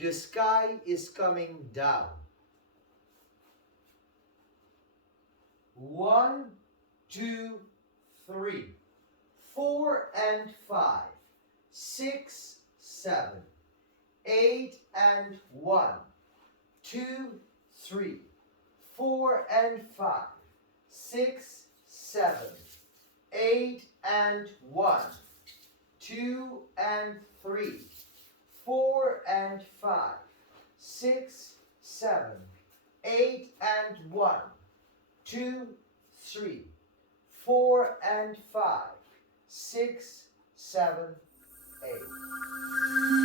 The sky is coming down. 1, 2, 3, 4 and 5, 6, 7, 8 and 1, 2, 3, 4 and 5, 6, 7, 8 and 1, 2 and 3, 4 and 5, 6, 7, 8 and 1, 2, 3, 4 and 5, 6, 7, 8.